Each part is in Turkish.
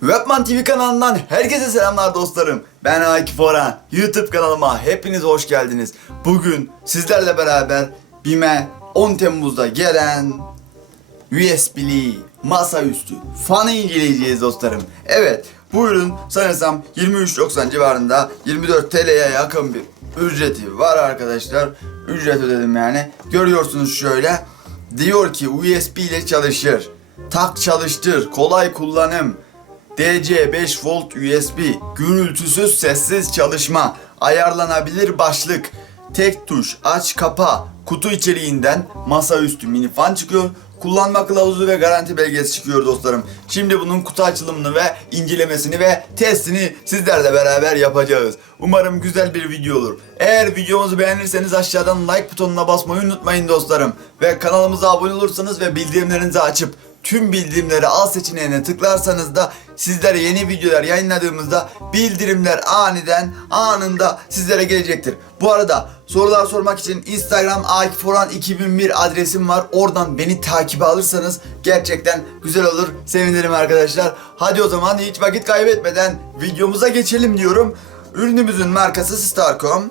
Webman TV kanalından herkese selamlar dostlarım. Ben Akif Orhan. YouTube kanalıma hepiniz hoş geldiniz. Bugün sizlerle beraber BİM'e 10 Temmuz'da gelen USB'li masaüstü fanı inceleyeceğiz dostlarım. Evet bu ürün sanırsam 23.90 civarında 24 TL'ye yakın bir ücreti var arkadaşlar. Ücret ödedim yani. Görüyorsunuz şöyle. Diyor ki USB ile çalışır. Tak çalıştır. Kolay kullanım. DC 5 volt USB, gürültüsüz sessiz çalışma, ayarlanabilir başlık, tek tuş, aç kapa, kutu içeriğinden masaüstü mini fan çıkıyor. Kullanma kılavuzu ve garanti belgesi çıkıyor dostlarım. Şimdi bunun kutu açılımını ve incelemesini ve testini sizlerle beraber yapacağız. Umarım güzel bir video olur. Eğer videomuzu beğenirseniz aşağıdan like butonuna basmayı unutmayın dostlarım. Ve kanalımıza abone olursanız ve bildirimlerinizi açıp tüm bildirimleri al seçeneğine tıklarsanız da sizlere yeni videolar yayınladığımızda bildirimler aniden anında sizlere gelecektir. Bu arada sorular sormak için Instagram Akiforan 2001 adresim var. Oradan beni takibe alırsanız gerçekten güzel olur. Sevinirim arkadaşlar. Hadi o zaman hiç vakit kaybetmeden videomuza geçelim diyorum. Ürünümüzün markası Starcom.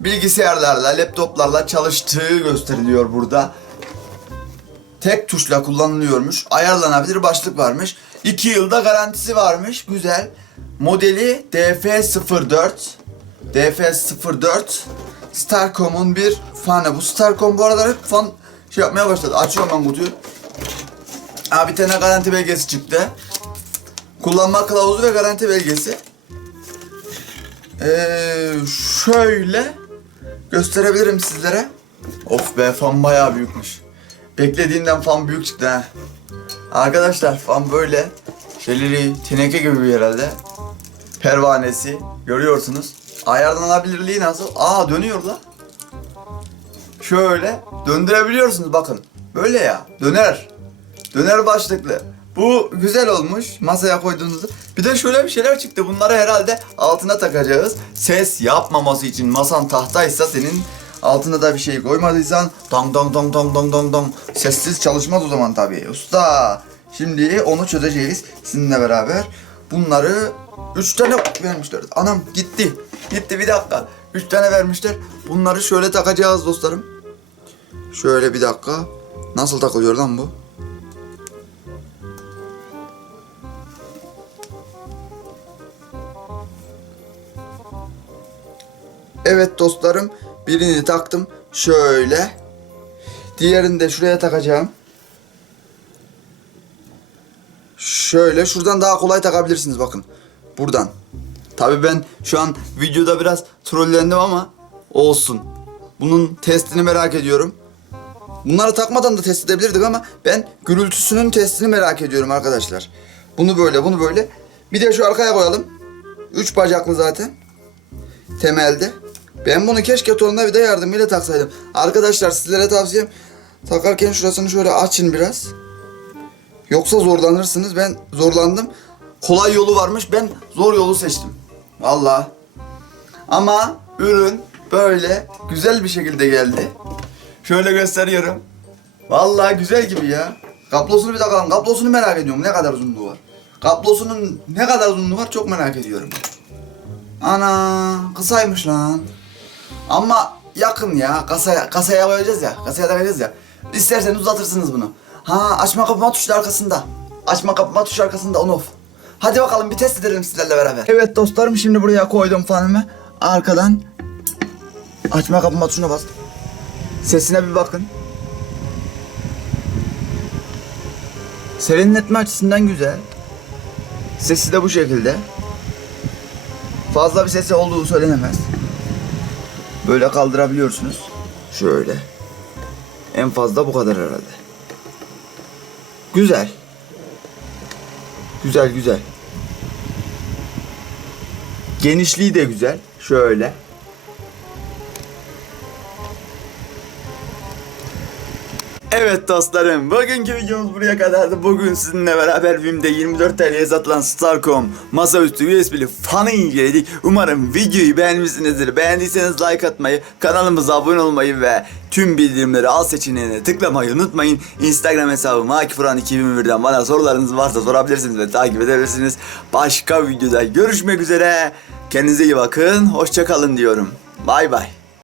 Bilgisayarlarla, laptoplarla çalıştığı gösteriliyor burada tek tuşla kullanılıyormuş. Ayarlanabilir başlık varmış. 2 yılda garantisi varmış. Güzel. Modeli DF04. DF04. Starcom'un bir fanı. Bu Starcom bu aralar hep fan şey yapmaya başladı. Açıyorum ben kutuyu. Aa, bir tane garanti belgesi çıktı. Kullanma kılavuzu ve garanti belgesi. Ee, şöyle gösterebilirim sizlere. Of be fan bayağı büyükmüş. Beklediğimden fan büyük çıktı ha. Arkadaşlar fan böyle. Şeyleri teneke gibi bir herhalde. Pervanesi görüyorsunuz. Ayarlanabilirliği nasıl? Aa dönüyor la. Şöyle döndürebiliyorsunuz bakın. Böyle ya döner. Döner başlıklı. Bu güzel olmuş masaya koyduğunuzda. Bir de şöyle bir şeyler çıktı. Bunları herhalde altına takacağız. Ses yapmaması için masan tahtaysa senin altına da bir şey koymadıysan dong dong dong dong dong dong dong sessiz çalışmaz o zaman tabii. Usta şimdi onu çözeceğiz sizinle beraber. Bunları üç tane vermişler. Anam gitti. Gitti bir dakika. Üç tane vermişler. Bunları şöyle takacağız dostlarım. Şöyle bir dakika. Nasıl takılıyor lan bu? Evet dostlarım birini taktım şöyle. Diğerini de şuraya takacağım. Şöyle şuradan daha kolay takabilirsiniz bakın. Buradan. Tabi ben şu an videoda biraz trollendim ama olsun. Bunun testini merak ediyorum. Bunları takmadan da test edebilirdik ama ben gürültüsünün testini merak ediyorum arkadaşlar. Bunu böyle, bunu böyle. Bir de şu arkaya koyalım. Üç bacaklı zaten. Temelde. Ben bunu keşke tornavida yardımıyla taksaydım. Arkadaşlar sizlere tavsiyem takarken şurasını şöyle açın biraz. Yoksa zorlanırsınız. Ben zorlandım. Kolay yolu varmış. Ben zor yolu seçtim. Vallahi. Ama ürün böyle güzel bir şekilde geldi. Şöyle gösteriyorum. Vallahi güzel gibi ya. Kablosunu bir takalım. Kablosunu merak ediyorum. Ne kadar uzunluğu var? Kablosunun ne kadar uzunluğu var çok merak ediyorum. Ana kısaymış lan. Ama yakın ya. Kasaya, kasaya koyacağız ya. Kasaya takacağız ya. İsterseniz uzatırsınız bunu. Ha açma kapama tuşu arkasında. Açma kapama tuşu arkasında on off. Hadi bakalım bir test edelim sizlerle beraber. Evet dostlarım şimdi buraya koydum fanımı. Arkadan açma kapama tuşuna bas. Sesine bir bakın. Serinletme açısından güzel. Sesi de bu şekilde. Fazla bir sesi olduğu söylenemez. Böyle kaldırabiliyorsunuz. Şöyle. En fazla bu kadar herhalde. Güzel. Güzel güzel. Genişliği de güzel. Şöyle. Evet dostlarım, bugünkü videomuz buraya kadardı. Bugün sizinle beraber BİM'de 24 TL'ye satılan Starcom masaüstü USB'li fanı inceledik. Umarım videoyu beğenmişsinizdir. Beğendiyseniz like atmayı, kanalımıza abone olmayı ve tüm bildirimleri al seçeneğine tıklamayı unutmayın. Instagram hesabım Akifuran 2001'den bana sorularınız varsa sorabilirsiniz ve takip edebilirsiniz. Başka videoda görüşmek üzere. Kendinize iyi bakın, hoşça kalın diyorum. Bay bay.